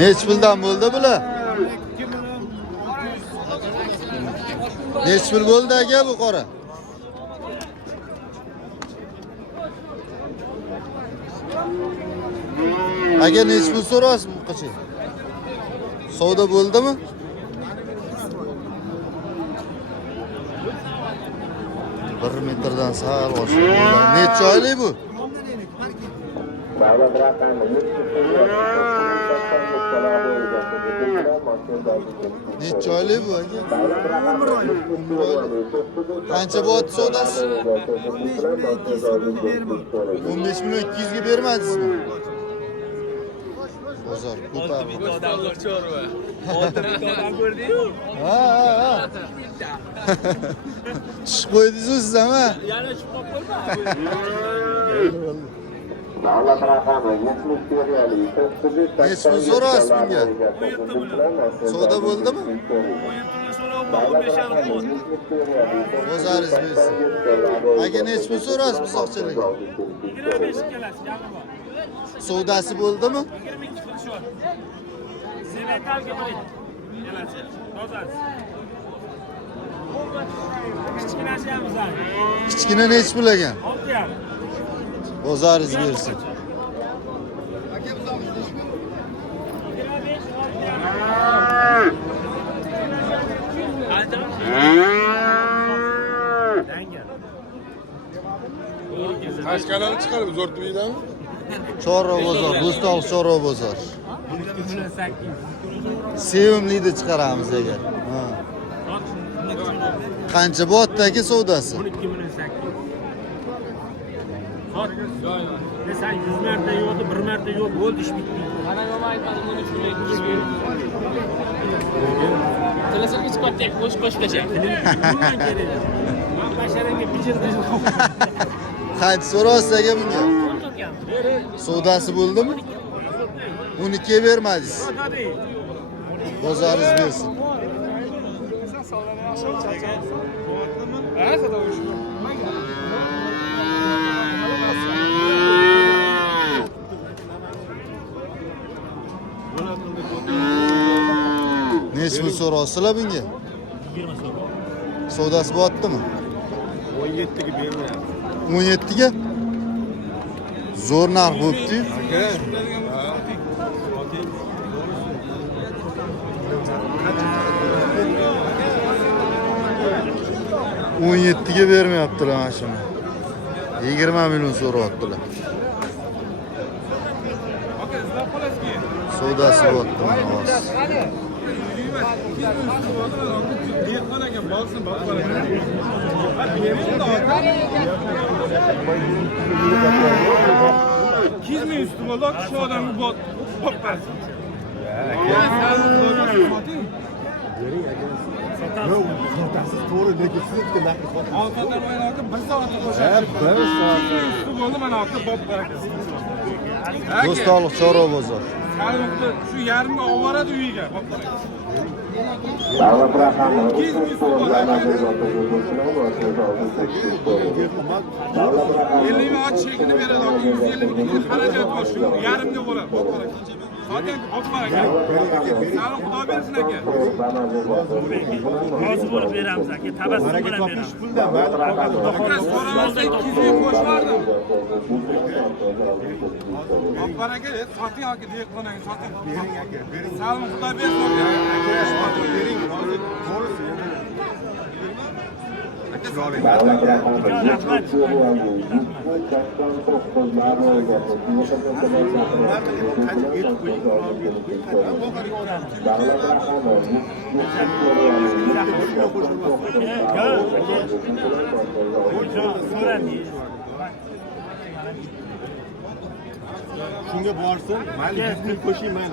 Neç puldan bo'ldi bular? Neç pul bo'ldi aka bu qora? Aka neç pul so'raysiz bu qichi? Savdo bo'ldimi? Bir metrdan sal oshib. Necha oylik bu? Necha oylik bu aka? 11 oylik. Qancha bo'lyapti savdosi? 15 million 200 ga bermadingizmi? Bozor ko'tarib. Bitta odamlar chorva. Olti bitta odam ko'rdi-yu. Ha. Tushib qo'ydingiz siz ama? Yana chiqib qolma. Davlat raqami 70 seriyali. Neç pul so'raysiz bunga? Savdo bo'ldimi? Bozoringiz bersin. Aka neç pul so'raysiz buzoqchilarga? 25 kelasi jami bor. Savdosi bo'ldimi? 22 pul shu. Sementalga bo'ling. Kelasi. Tozasi. Kichkinasi ham bizlar. Kichkina nech pul ekan? 6,5. Bozoringiz bersin. Qashqalarni chiqarib zo'rtuydan. Chorva bozor, Bo'stonliq Chorva bozor. Sevimlida chiqaramiz agar. Ha. Qancha bo'lyapti aka savdosi? 12,8. Sot. Sen 100 marta yo'qdi, 1 marta yo'q bo'ldi ish bitdi. Ana nima aytmadim, buni shunday qilib berdim. Telefon chiqib qo'shib bundan kerak. Men basharanga bijirdim. Qancha so'raysiz aka bunga? Savdosi bo'ldimi? 12 ga bermadingiz. Bozoringiz bersin. Neç pul so'raysizlar bunga? 20 so'm. Savdosi bo'lyaptimi? 17 ga bermayapti. 17 ga? Zo'r narx bo'pti. Aka. 17 ga bermayaptilar mana shuni. 20 million so'rayaptilar. Savdosi bo'lyapti mana hozir. Kizmi üstü oldu, şu adamı bot versin. Satasız doğru lekin siz aytgan narxni Altadan oynadim, bir saat koşar. Üstü oldu, ben altı bot versin. Bo'stonliq Chorva bozor. Şu yarımda ovaradi uyiga. Davlat raqami 200 ming so'm elini aç çekini veradi, 150 ming xarajat bor, shu yarımga bo'ladi. Zaten bot var aka. Sana xudo bersin aka. Hozir bo'lib beramiz aka, tabassum bilan beramiz. Aka so'ramasa 200 ming qo'shmardim. Bot var aka, soting aka, dehqonga soting. Sana xudo bersin aka. davlat raqami 70 seriyali. shunga borsin, mayli 100 ming qo'shayman.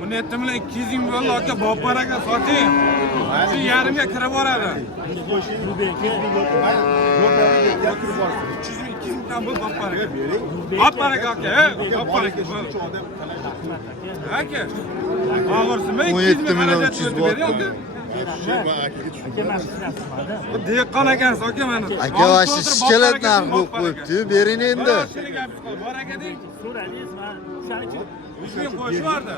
Buni aytdim bilan 200 ming bo'ldi aka, bopar aka soting. Shu yarimga kirib boradi. 100 qo'shing, 200 ming yo'q. Kirib borsin. 300 ming, 200 mingdan bo'ldi bopar aka. Bopar aka aka, bopar aka. Aka. Og'irsinmi? 17 million 300 bo'lyapti. Bu deqqon ekansiz aka mana. Aka vashi shikelat narx bo'lib qo'yibdi. Bering endi. Bor aka deng. So'radingiz, men o'shaning uchun Bizga qo'shi bordi.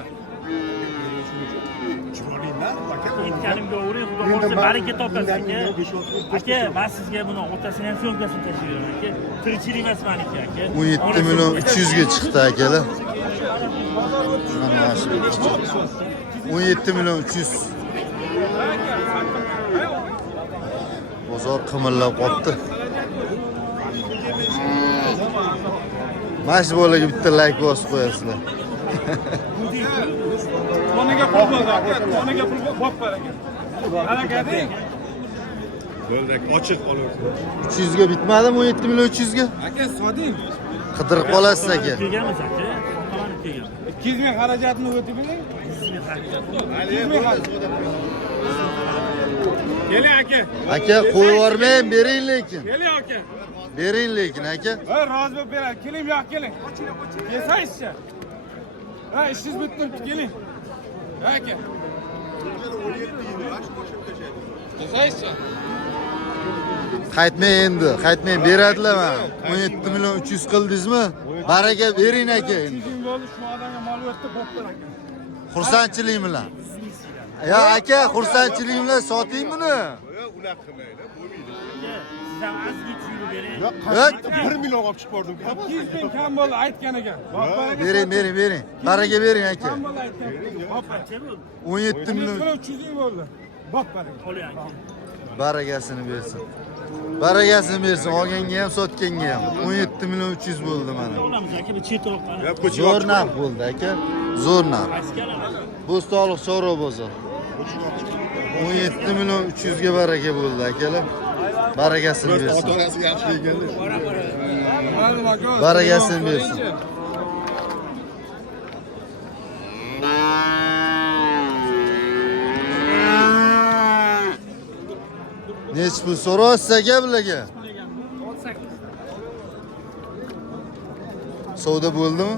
aytganimga o'ring, xudo xohlasa baraka topasiz aka. Aka, men sizga buni o'rtasini ham so'mkasini tashib beraman aka. Tirikchilik emas meniki aka. 17 million 300 ga chiqdi akalar. Mana shu. 17 million 300. Bozor qimirlab qopti. Mana shu bolaga bitta like bosib qo'yasizlar. Qo'niga pul bo'ldi aka. Qo'niga pul bop ber aka. Aka deng. Yo'ldak ochiq qolaversin. 300 ga bitmadimi 17 million 300 ga? Aka soding. Qidirib qolasiz aka. kelganmiz aka. Qamanib kelgan. 200 ming xarajatini o'tib bering. 200 ming xarajat. Keling aka. Aka qo'yib yubormang, bering lekin. Keling aka. Bering lekin aka. Ha, rozi bo'lib beradi. Keling, bu yoqqa keling. Kesaysiz-chi? Ha, ishingiz bitdi, keling. Ha, aka. Kesaysiz-chi? Qaytmang endi, qaytmang beradilar mana. 17 million 300 qildingizmi? Baraka bering aka endi. 200 ming bo'ldi, shu odamga mol o'tdi, bo'pti aka. Xursandchilik bilan. Ya aka, xursandchilik bilan soting buni. Unaqa qilmaydi, bo'lmaydi. Siz ham azizga tuyulib bering. Yo'q, Yo'q. 1 million olib chiqib bordim. 200 ming kam bo'ldi aytgan ekan. Bering. Baraka bering aka. Kam bo'ldi aytgan. Bop Qancha bo'ldi? 17 million 300 ming bo'ldi. Bop aka. Qo'ling aka. barakasini bersin. Barakasini bersin, olganga ham, sotganga ham. 17 million 300 bo'ldi mana. Olamiz aka, bir chetroqqa. Yo'q, ko'chaga Zo'r narx bo'ldi aka. Zo'r narx. Qaysi kanal? Bo'stonliq Chorva bozor. 17 million 300 ga baraka bo'ldi akalar. Barakasini bersin. ota-onasi yaxshi ekanlar. Barakasini bersin. Nech pul so'raysiz aka bularga? 18. Savdo bo'ldimi?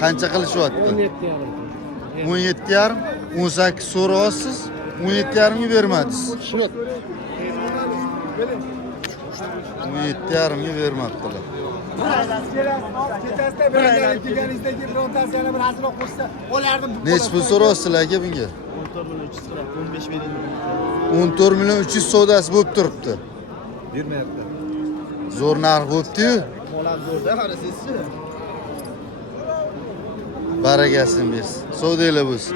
Qancha qilishyapti? 17,5. 18 so'raysiz, 17,5 ga bermadingiz. 17,5 ga bermabdilar. Nech pul so'raysiz aka bunga? 14 million 300 savdosi bo'lib turibdi. Bermayapti. Zo'r narx bo'libdi-yu. Molam zo'rda, qarasizchi. Barakasini bersin. Savdolar bo'lsin.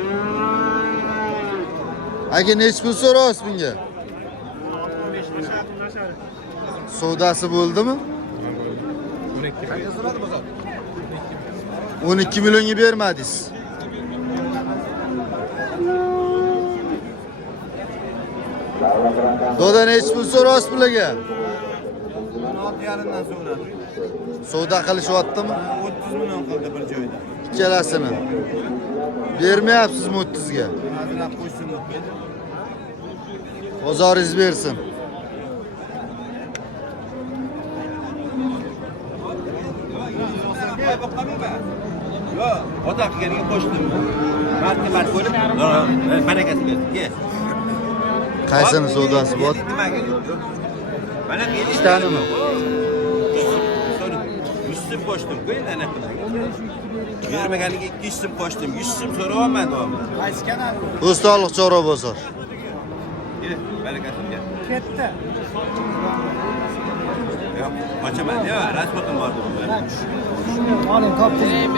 Aka nech pul so'raysiz bunga? Savdosi bo'ldimi? 12 millionga bermadingiz. Doda nech pul so'raysiz bularga? 16,5dan so'radi. Savdo qilishyaptimi? 30 million qildi bir joyda. Ikkalasini. Bermayapsizmi 30 ga? Hazilab qo'ysin deb. Bozoringiz bersin. Yo'q, ota qilganiga qo'shdim. Martga qo'yib, barakasi berdi. Qaysini savdosi bor? Mana men Ishtanimi? 100 so'm qo'shdim. Qo'ying ana qilib. Bermaganiga 200 so'm qo'shdim. 100 so'm so'rayapman davomli. Qaysi kanal? Bo'stonliq Chorva bozor. Barakasi ber. Ketdi. Yo'q, qochaman. Yo'q, raspotim bor. Oling topding.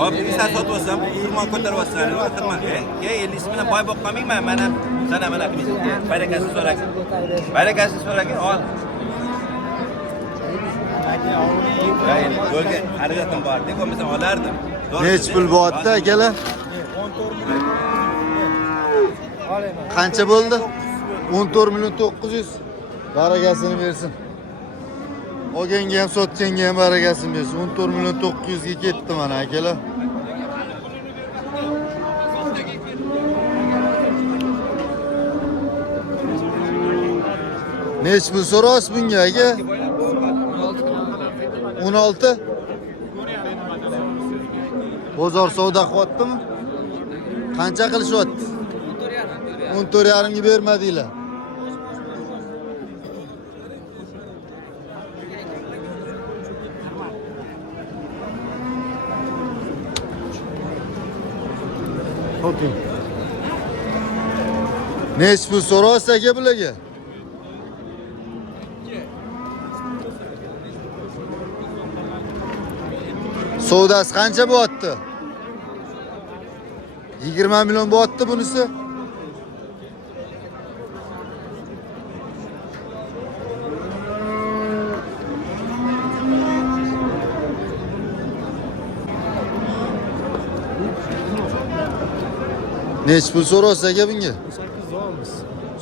Hop, sen sotib olsam, xurmo ko'tarib olsan, xurman. 50 bilan boy bo'lib qolmayman, mana sana mana qilmaysan. Barakasini so'ragin. Barakasini so'ragin, ol. Yo'lga xarajatim bor, deb bo'lmasa olardim. Nech pul bo'lyapti akalar? Qancha bo'ldi? 14 million 900. Barakasini bersin. Olganga ham, sotganga ham barakasini bersin. 14 million 900 ga ketdi mana akalar. Nech pul so'raysiz bunga aka? 16. Bozor savdo qilyaptimi? Qancha qilishyapti? 14,5'ga bermadinglar. Soting. Nechi pul so'raysiz aka bularga? Savdosi qancha bo'lyapti? 20 million bo'lyapti bunisi. Nechi pul so'raysiz aka bunga? 8 olamiz.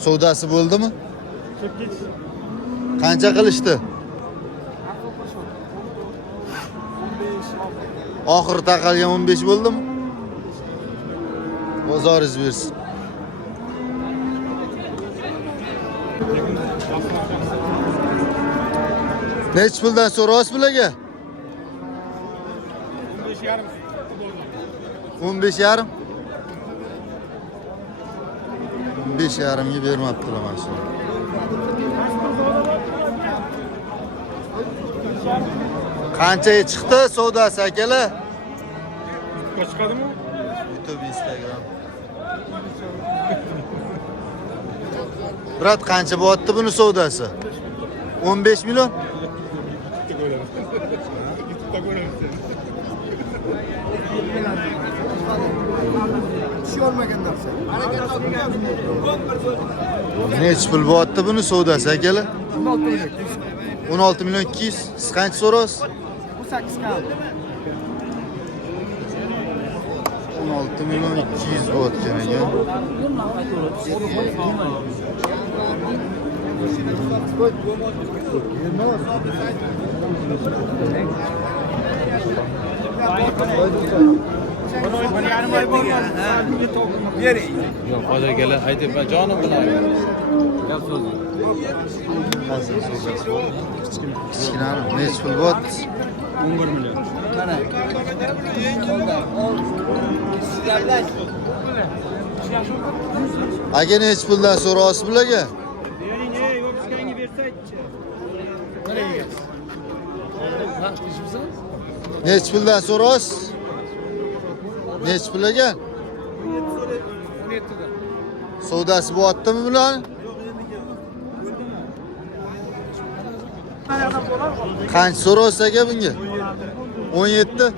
Savdosi bo'ldimi? Qancha qilishdi? Oxiri taqalgan 15 bo'ldimi? Bozoringiz bersin. Nechi puldan so'raysiz bularga? 15,5. 15,5 ga bermabdilar mana shu. Qanchaga chiqdi savdosi akalar? Chiqadimi? YouTube, Instagram. Brat qancha bo'lyapti buni savdosi? 15 million? Nechi pul bo'lyapti buni savdosi akalar? 16 million 200. Siz qancha so'raysiz? 16 million 200 bo'layotgan ekan. Yo'q, hozir kelar aytib, jonim bilan gap so'z. Hozir savdosi bor. Kichkina nechi pul bo'lyapti? 11 million. Aka nechi puldan so'raysiz bularga? Nechi puldan so'raysiz? Nechi pul ekan? 17 dan. Savdosi bo'lyaptimi bularni? Qancha so'raysiz aka bunga? 17.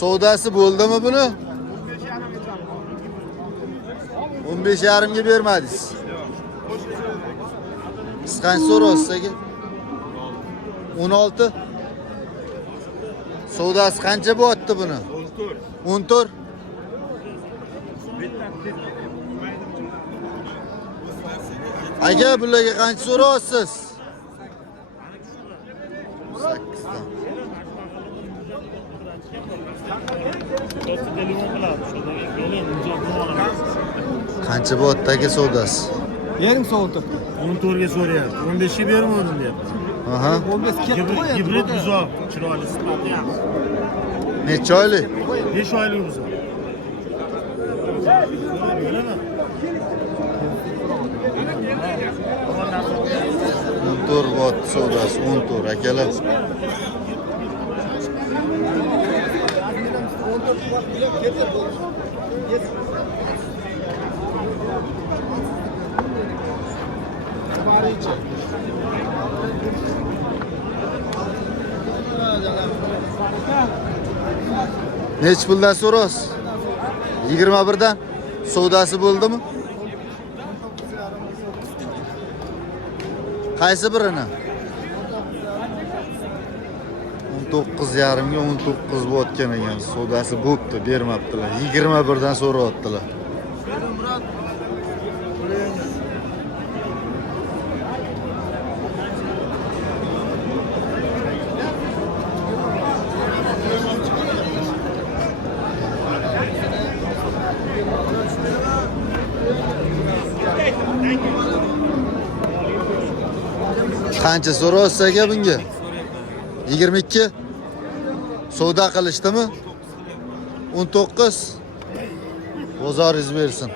Savdosi bo'ldimi buni? 15,5 ga bermadingiz. Siz qancha so'raysiz aka? 16. Savdosi qancha bo'lyapti buni? 14. Aka bularga qancha so'raysiz? 8 dan. Qancha bo'lyapti aka savdosi? Yarim soatda. 14 ga so'rayapti. 15 ga bermadim deyapti. Aha. 15 ketdi qo'yadi. Gibrid buzoq, chiroyli sifati yaxshi. Necha oylik? 5 oylik buzoq. Bilaman. 14 bo'lyapti savdosi, 14 akalar. Nechi puldan so'raysiz? 21 dan. Savdosi bo'ldimi? Qaysi birini? 19,5 ga 19 bo'layotgan ekan. Savdosi bo'pti, bermabdilar. 21 dan so'rayaptilar. Qancha so'raysiz aka bunga? 22. Savdo qilishdimi? 19. Bozoringiz bersin.